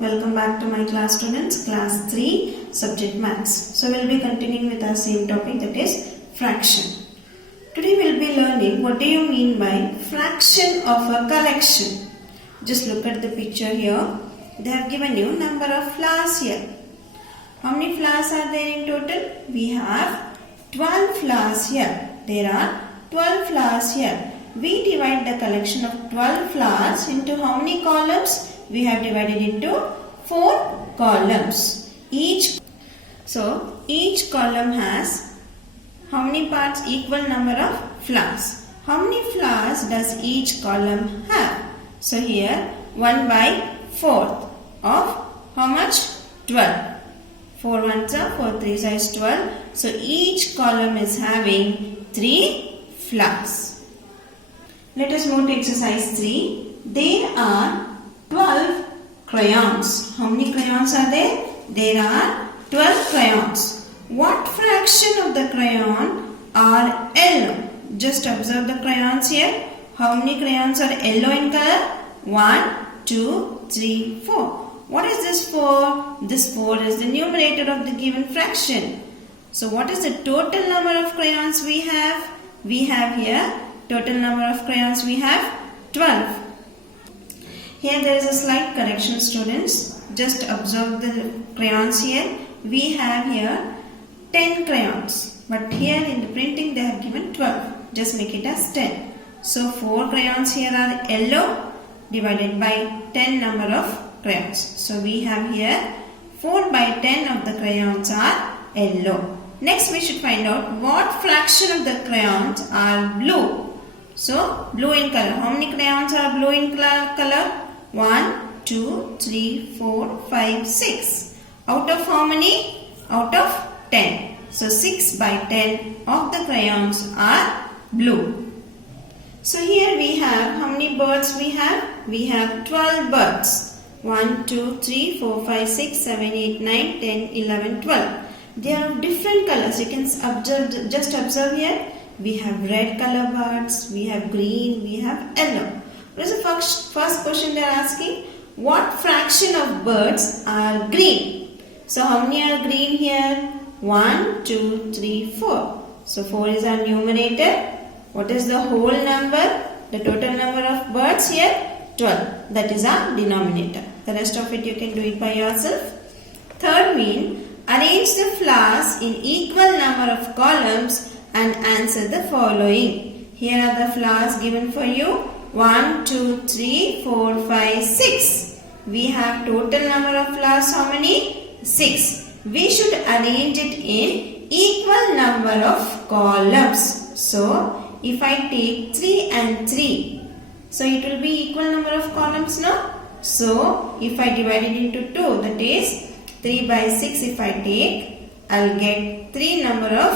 welcome back to my class students, class 3 subject maths. So we'll be continuing with our same topic, that is fraction. Today we'll be learning what do you mean by fraction of a collection. Just look at the picture here. They have given you number of flowers here. How many flowers are there in total? We have 12 flowers here. There are 12 flowers here. We divide the collection of 12 flowers into how many columns? We have divided into 4 columns. Each column has how many parts? Equal number of flowers. How many flowers does each column have? So here 1/4 of how much? 12. 4 ones are 4 3s is 12. So each column is having 3 flowers. Let us move to exercise 3. There are 12 crayons. How many crayons are there? There are 12 crayons. What fraction of the crayon are yellow? Just observe the crayons here. How many crayons are yellow in color? 1, 2, 3, 4. What is this 4? This 4 is the numerator of the given fraction. So what is the total number of crayons we have? We have here total number of crayons we have 12. Here there is a slight correction, students. Just observe the crayons here. We have here 10 crayons. But here in the printing they have given 12. Just make it as 10. So 4 crayons here are yellow divided by 10 number of crayons. So we have here 4/10 of the crayons are yellow. Next we should find out what fraction of the crayons are blue. So blue in color. How many crayons are blue in color? 1, 2, 3, 4, 5, 6. Out of how many? Out of 10. So 6/10 of the crayons are blue. So here we have, how many birds we have? We have 12 birds. 1, 2, 3, 4, 5, 6, 7, 8, 9, 10, 11, 12. They are of different colors. You can just observe here. We have red color birds, we have green, we have yellow. What is the first question they are asking? What fraction of birds are green? So how many are green here? 1, 2, 3, 4. So 4 is our numerator. What is the whole number? The total number of birds here? 12. That is our denominator. The rest of it you can do it by yourself. Third mean, arrange the flowers in equal number of columns and answer the following. Here are the flowers given for you. 1, 2, 3, 4, 5, 6. We have total number of flowers how many? 6. We should arrange it in equal number of columns. So, if I take 3 and 3, so it will be equal number of columns now. So, if I divide it into 2, that is 3/6 if I take, I will get 3 number of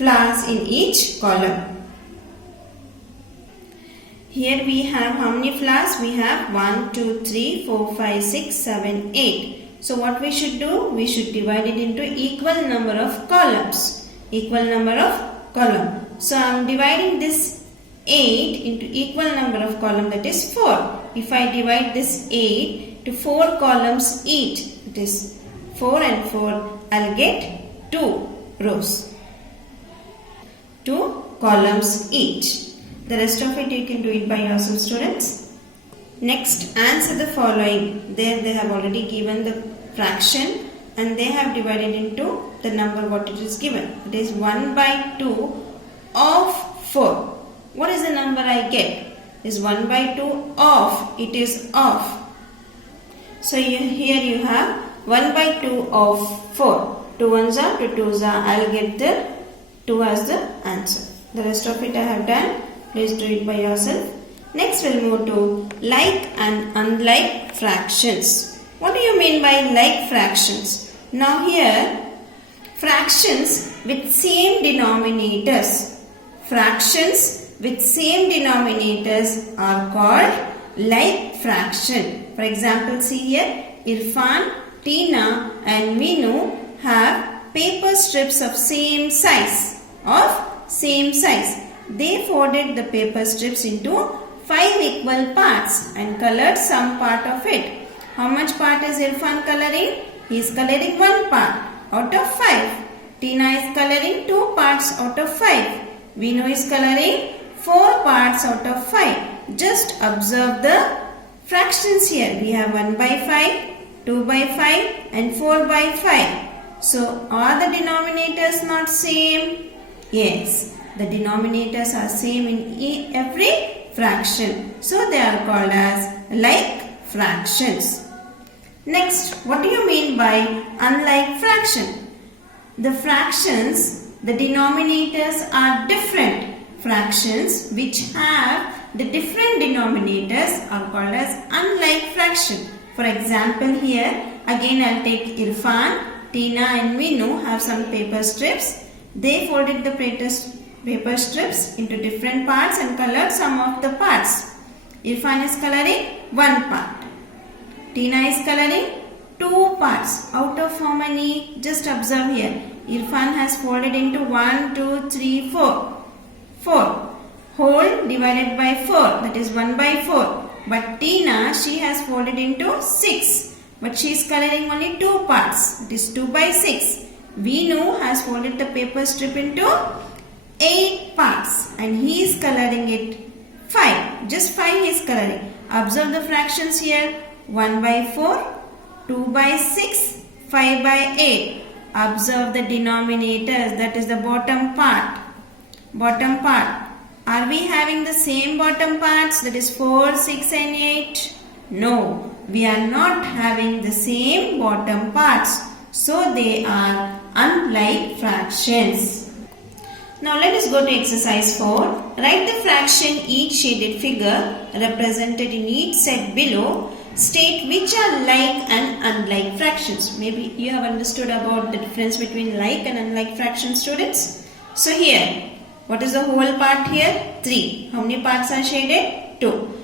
flowers in each column. Here we have how many flowers? We have 1, 2, 3, 4, 5, 6, 7, 8. So what we should do? We should divide it into equal number of columns. Equal number of column. So I am dividing this 8 into equal number of column, that is 4. If I divide this 8 to 4 columns each, it is 4 and 4, I will get 2 rows. 2 columns each. The rest of it you can do it by yourself, students. Next, answer the following. There they have already given the fraction and they have divided into the number what it is given. It is 1/2 of 4. What is the number I get? Is 1/2 of, it is of. So here you have 1/2 of 4. 2 ones are, 2 twos are. I will get the 2 as the answer. The rest of it I have done. Please do it by yourself. Next we'll move to like and unlike fractions. What do you mean by like fractions? Now here, fractions with same denominators. Fractions with same denominators are called like fraction. For example, see here, Irfan, Tina and Minu have paper strips of same size. They folded the paper strips into 5 equal parts and colored some part of it. How much part is Irfan coloring? He is coloring 1 part out of 5. Tina is coloring 2 parts out of 5. Vinu is coloring 4 parts out of 5. Just observe the fractions here. We have 1 by 5, 2 by 5 and 4 by 5. So are the denominators not same? Yes, the denominators are same in every fraction. So they are called as like fractions. Next, what do you mean by unlike fraction? The fractions, the denominators are different. Fractions which have the different denominators are called as unlike fraction. For example, here again I'll take Irfan, Tina and Vinu have some paper strips. They folded the paper strips into different parts and colored some of the parts. Irfan is coloring 1 part. Tina is coloring 2 parts. Out of how many? Just observe here. Irfan has folded into 1, 2, 3, 4. 4. Whole divided by 4, that is 1 by 4. But Tina, she has folded into 6. But she is coloring only 2 parts. It is 2 by 6. Vinu has folded the paper strip into 8 parts. And he is coloring it 5. Just 5 he is coloring. Observe the fractions here. 1 by 4, 2 by 6, 5 by 8. Observe the denominators, that is the bottom part. Bottom part. Are we having the same bottom parts, that is 4, 6 and 8? No, we are not having the same bottom parts. So they are unlike fractions. Now let us go to exercise 4. Write the fraction each shaded figure represented in each set below. State which are like and unlike fractions. Maybe you have understood about the difference between like and unlike fractions, students. So here, what is the whole part here? 3. How many parts are shaded? 2.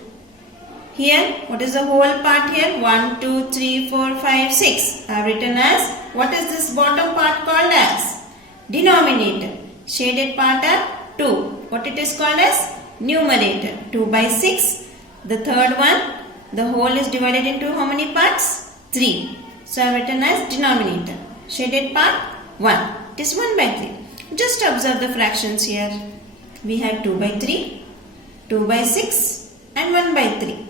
Here, what is the whole part here? 1, 2, 3, 4, 5, 6. I have written as, what is this bottom part called as? Denominator. Shaded part are 2. What it is called as? Numerator. 2 by 6. The third one, the whole is divided into how many parts? 3. So I have written as denominator. Shaded part 1. It is 1 by 3. Just observe the fractions here. We have 2 by 3, 2 by 6 and 1 by 3.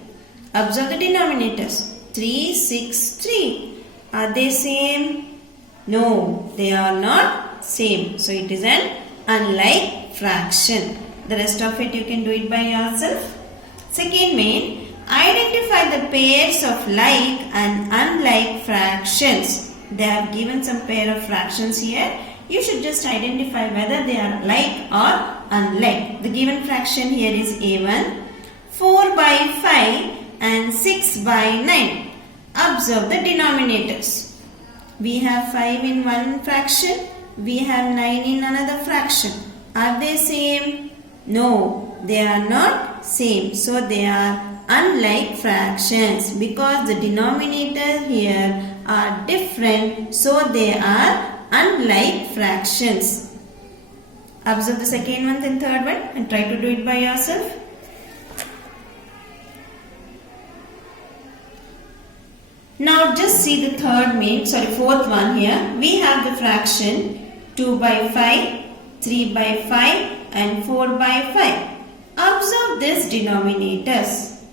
Observe the denominators. 3, 6, 3. Are they same? No, they are not same. So it is an unlike fraction. The rest of it you can do it by yourself. Second main, identify the pairs of like and unlike fractions. They have given some pair of fractions here. You should just identify whether they are like or unlike. The given fraction here is A1, 4 by 5 and 6 by 9. Observe the denominators. We have 5 in one fraction. We have 9 in another fraction. Are they same? No, they are not same. So they are unlike fractions because the denominator here are different. So they are unlike fractions. Observe the second one and third one and try to do it by yourself. Now just see the fourth one here. We have the fraction 2 by 5, 3 by 5 and 4 by 5. Observe these denominators.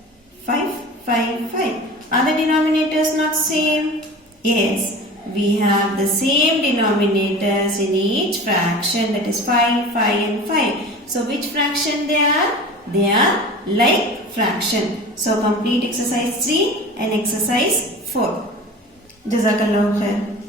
5, 5, 5. Are the denominators not same? Yes. We have the same denominators in each fraction, that is 5, 5 and 5. So which fraction they are? They are like fraction. So complete exercise 3 and exercise 4. Jazakallahu khair.